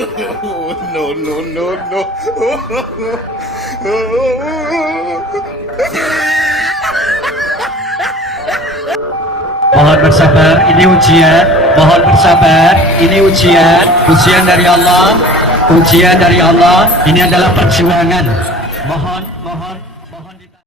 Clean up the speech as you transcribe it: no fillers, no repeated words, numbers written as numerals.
No, no, no, no. Mohon bersabar, ini ujian. Mohon bersabar, ini ujian. Ujian dari Allah. Ujian dari Allah. Ini adalah perjuangan. Mohon